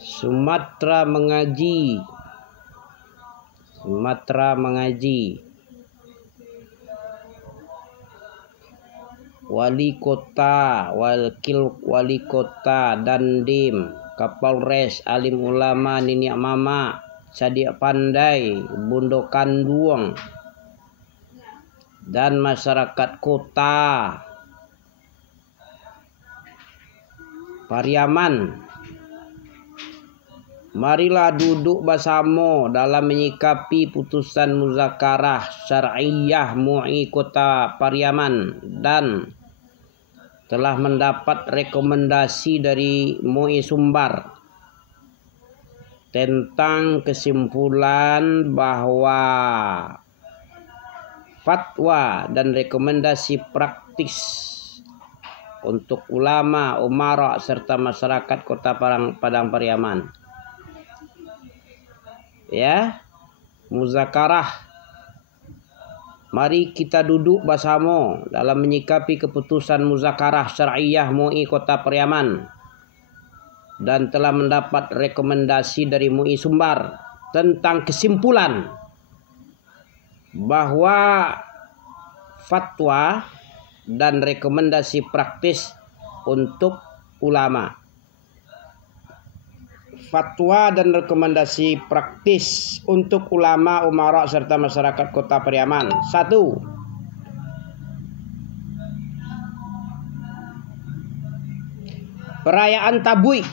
Sumatera mengaji. Sumatera mengaji. Wali kota, wakil wali kota, Dandim, Kapolres, alim ulama, niniak mama, Sadik Pandai, Bundokan Duong, dan masyarakat kota Pariaman. Marilah duduk bersama dalam menyikapi putusan muzakarah syar'iyah MUI Kota Pariaman dan telah mendapat rekomendasi dari MUI Sumbar tentang kesimpulan bahwa fatwa dan rekomendasi praktis untuk ulama, umara serta masyarakat Kota Padang Pariaman. Ya, muzakarah. Mari kita duduk bersama dalam menyikapi keputusan muzakarah syar'iyah MUI Kota Pariaman dan telah mendapat rekomendasi dari MUI Sumbar tentang kesimpulan bahwa fatwa dan rekomendasi praktis untuk ulama. Fatwa dan rekomendasi praktis untuk ulama, umara serta masyarakat Kota Pariaman. 1. Perayaan Tabuik.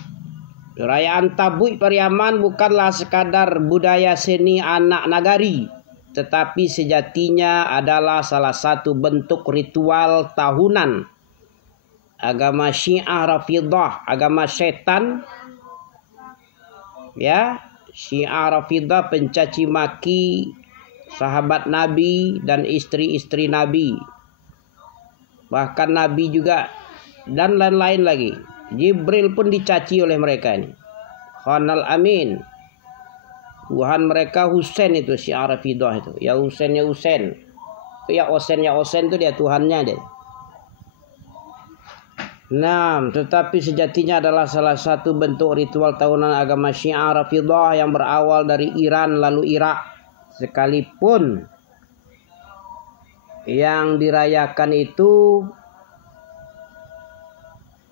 Perayaan Tabuik Pariaman bukanlah sekadar budaya seni anak nagari, tetapi sejatinya adalah salah satu bentuk ritual tahunan agama Syiah Rafidah, agama setan. Ya, Syiah Rafidah pencaci maki sahabat Nabi dan istri-istri Nabi. Bahkan Nabi juga dan lain-lain lagi. Jibril pun dicaci oleh mereka ini. Khanal Amin. Tuhan mereka Husain itu, Syiah Rafidah itu. Ya Husain, ya Husain. Itu ya Husain itu dia Tuhannya dia. Nah, tetapi sejatinya adalah salah satu bentuk ritual tahunan agama Syiah Rafidah yang berawal dari Iran lalu Irak. Sekalipun yang dirayakan itu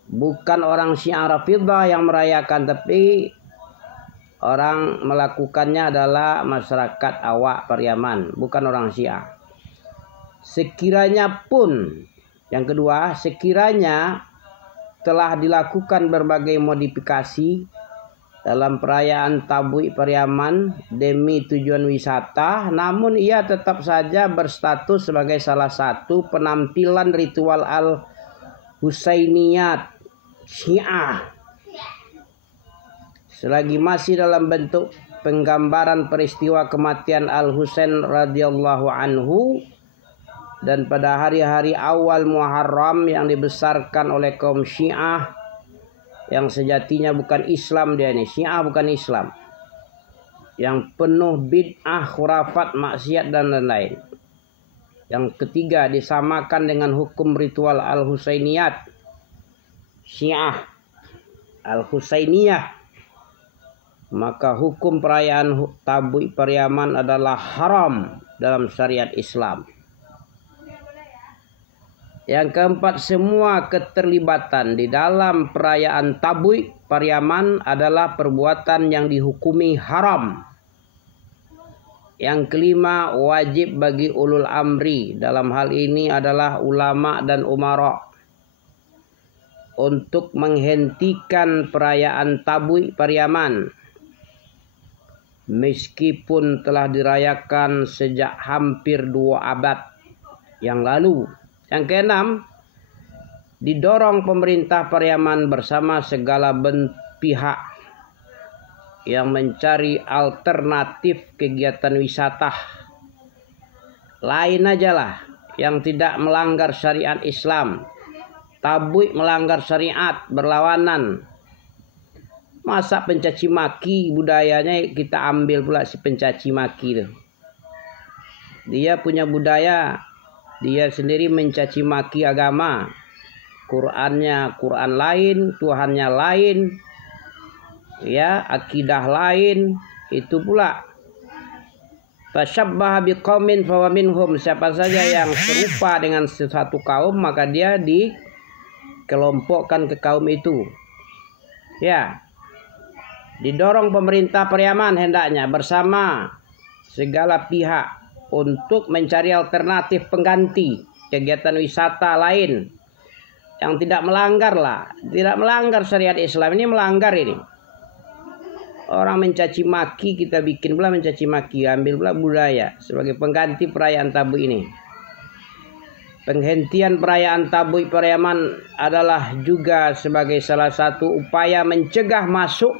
bukan orang Syiah Rafidah yang merayakan, tapi orang melakukannya adalah masyarakat awak Pariaman, bukan orang Syiah. Sekiranya pun, yang kedua, sekiranya telah dilakukan berbagai modifikasi dalam perayaan Tabuik Pariaman demi tujuan wisata, namun ia tetap saja berstatus sebagai salah satu penampilan ritual al-Husainiyat Syiah. Selagi masih dalam bentuk penggambaran peristiwa kematian Al-Husain radhiyallahu anhu dan pada hari-hari awal Muharram yang dibesarkan oleh kaum Syiah yang sejatinya bukan Islam dia ini. Syiah bukan Islam. Yang penuh bid'ah, khurafat, maksiat dan lain-lain. Yang ketiga, disamakan dengan hukum ritual Al-Husainiyat Syiah Al-Husainiyah. Maka hukum perayaan Tabuik Pariaman adalah haram dalam syariat Islam. Yang keempat, semua keterlibatan di dalam perayaan Tabuik Pariaman adalah perbuatan yang dihukumi haram. Yang kelima, wajib bagi ulul amri, dalam hal ini adalah ulama dan umara, untuk menghentikan perayaan Tabuik Pariaman meskipun telah dirayakan sejak hampir 2 abad yang lalu. Yang keenam, didorong pemerintah Pariaman bersama segala pihak yang mencari alternatif kegiatan wisata lain aja lah yang tidak melanggar syariat Islam. Tabuik melanggar syariat, berlawanan. Masa pencaci maki budayanya kita ambil pula si pencaci maki itu. Dia punya budaya, dia sendiri mencaci maki agama. Qurannya Quran lain, Tuhannya lain. ya, akidah lain, itu pula. Tashabbaha biqaumin fahuwa minhum, siapa saja yang serupa dengan sesuatu kaum maka dia dikelompokkan ke kaum itu. Ya. Didorong pemerintah Pariaman hendaknya bersama segala pihak untuk mencari alternatif pengganti kegiatan wisata lain yang tidak melanggar syariat Islam. Ini melanggar ini. Orang mencaci maki, kita bikin pula mencaci maki, ambil pula budaya sebagai pengganti perayaan Tabu ini. Penghentian perayaan Tabu Pariaman adalah juga sebagai salah satu upaya mencegah masuk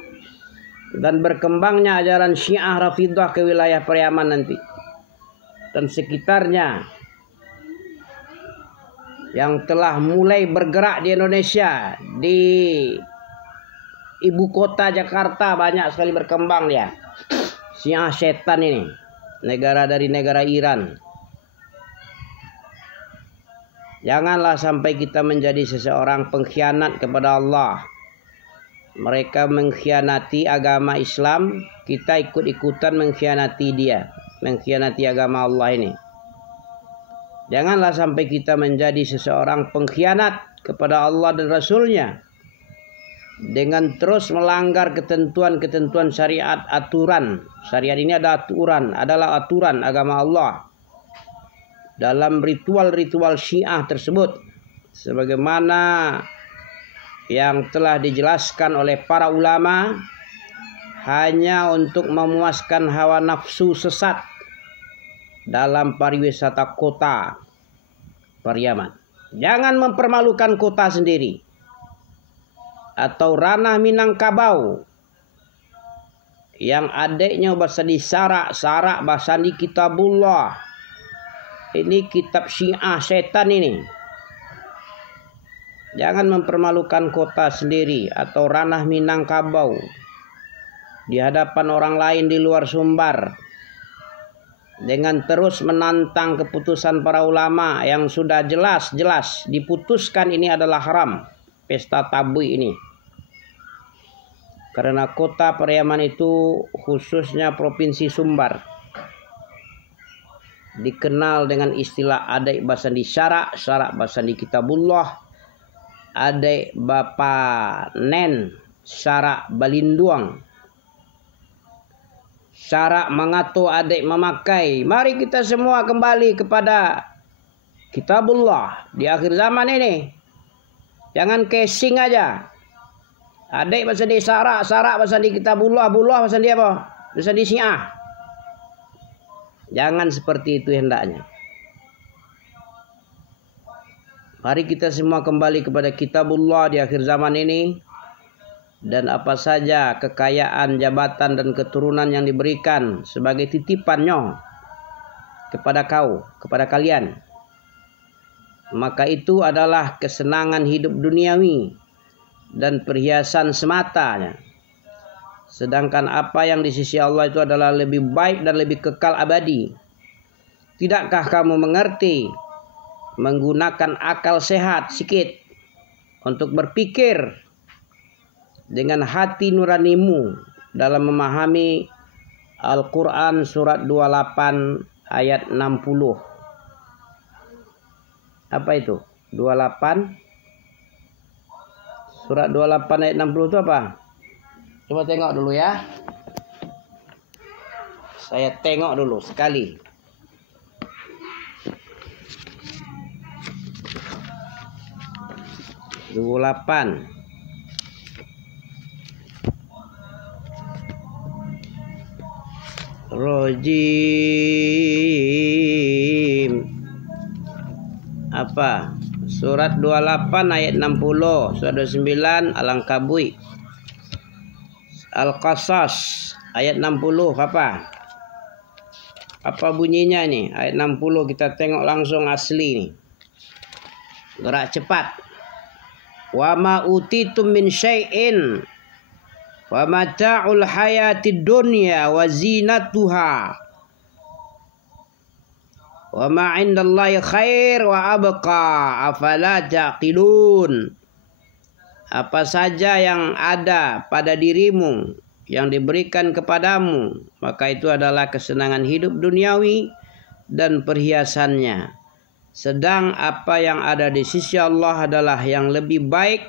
dan berkembangnya ajaran Syiah Rafidah ke wilayah Pariaman nanti dan sekitarnya yang telah mulai bergerak di Indonesia. Di ibu kota Jakarta banyak sekali berkembang dia, Syiah setan ini, dari negara Iran. Janganlah sampai kita menjadi seseorang pengkhianat kepada Allah. Mereka mengkhianati agama Islam, kita ikut-ikutan mengkhianati dia, mengkhianati agama Allah ini. Janganlah sampai kita menjadi seseorang pengkhianat kepada Allah dan Rasulnya dengan terus melanggar ketentuan-ketentuan syariat, aturan. Syariat ini adalah aturan agama Allah dalam ritual-ritual Syiah tersebut, sebagaimana yang telah dijelaskan oleh para ulama, hanya untuk memuaskan hawa nafsu sesat dalam pariwisata kota Pariaman. Jangan mempermalukan kota sendiri atau ranah Minangkabau yang adiknya basandi sarak basandi kitabullah. Ini kitab Syiah setan ini. Jangan mempermalukan kota sendiri atau ranah Minangkabau di hadapan orang lain di luar Sumbar dengan terus menantang keputusan para ulama yang sudah jelas-jelas diputuskan ini adalah haram, pesta Tabu ini. Karena kota Pariaman itu khususnya Provinsi Sumbar dikenal dengan istilah adek basandi syarak basandi kitabullah, adek Bapak Nen syarak balinduang, syarak mengatur adek memakai. Mari kita semua kembali kepada kitabullah di akhir zaman ini. Jangan casing aja. Adek basandi syarak basandi kitabullah, bullah basandi apa? Basandi Syiah. Jangan seperti itu hendaknya. Mari kita semua kembali kepada kitabullah di akhir zaman ini. Dan apa saja kekayaan, jabatan dan keturunan yang diberikan sebagai titipannya kepada kalian, maka itu adalah kesenangan hidup duniawi dan perhiasan semata. Sedangkan apa yang di sisi Allah itu adalah lebih baik dan lebih kekal abadi. Tidakkah kamu mengerti? Menggunakan akal sehat sikit untuk berpikir dengan hati nuranimu dalam memahami Al-Quran surat 28 ayat 60. Apa itu? 28. Surat 28 ayat 60 itu apa? Coba tengok dulu ya. Saya tengok dulu sekali. Rojim. Apa? Surat 28 ayat 60, surat 29 Al-Ankabut. Al-Qasas ayat 60 apa? Apa bunyinya ini? Ayat 60 kita tengok langsung asli nih. Gerak cepat. Wa ma utitum min syai'in wa mata'ul hayatid dunya wa zinatuha wa ma 'indallahi khair wa abqa afala taqilun. Apa saja yang ada pada dirimu yang diberikan kepadamu, maka itu adalah kesenangan hidup duniawi dan perhiasannya. Sedang apa yang ada di sisi Allah adalah yang lebih baik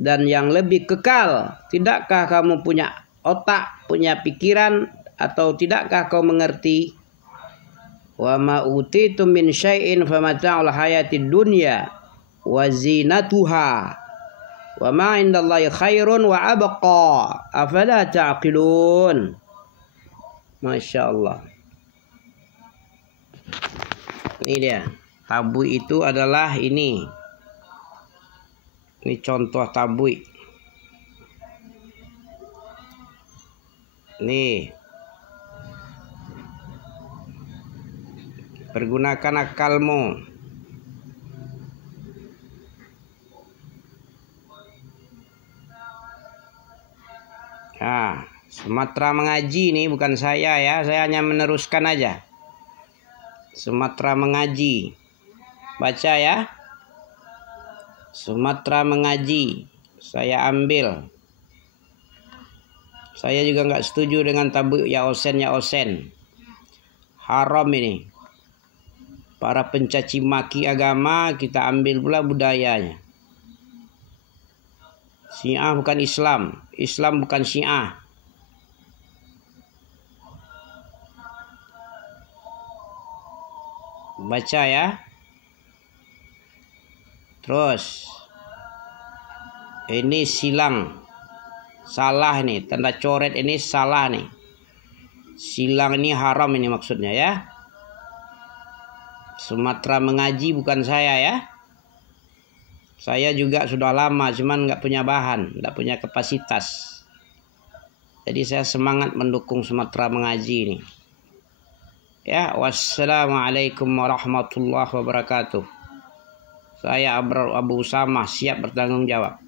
dan yang lebih kekal. Tidakkah kamu punya otak, punya pikiran, atau tidakkah kau mengerti? Wa ma utitum min syai'in famata'ul hayatid dunya wa zinatuha. Wa ma indallahi khairun wa abqa. Afala ta'qilun. Masya Allah. Ini dia. Tabui itu adalah ini. Ini contoh tabui. Nih. Pergunakan akalmu. Nah, Sumatera Mengaji nih, bukan saya ya. Saya hanya meneruskan aja. Sumatera Mengaji. Baca ya. Sumatera Mengaji. Saya ambil. Saya juga nggak setuju dengan tabuk ya osen. Haram ini. Para pencaci maki agama, kita ambil pula budayanya. Syiah bukan Islam. Islam bukan Syiah. Baca ya. Terus. Ini silang. Salah nih. Tanda coret ini salah nih. Silang ini haram ini maksudnya ya. Sumatera Mengaji bukan saya ya. Saya juga sudah lama, cuman nggak punya bahan, nggak punya kapasitas. Jadi saya semangat mendukung Sumatera Mengaji ini. Ya, wassalamualaikum warahmatullahi wabarakatuh. Saya Abu Usama siap bertanggung jawab.